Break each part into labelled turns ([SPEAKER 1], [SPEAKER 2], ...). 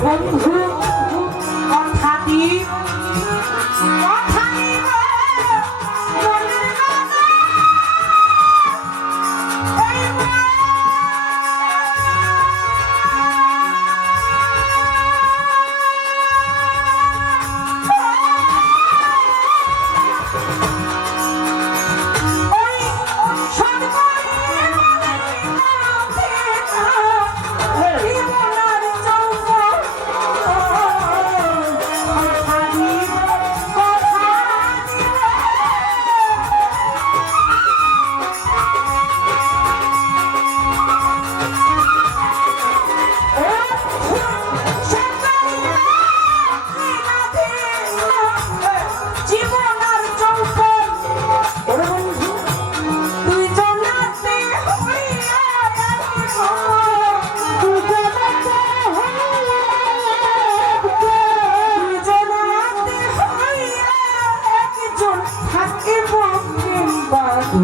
[SPEAKER 1] Thank you.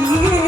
[SPEAKER 1] Yeah.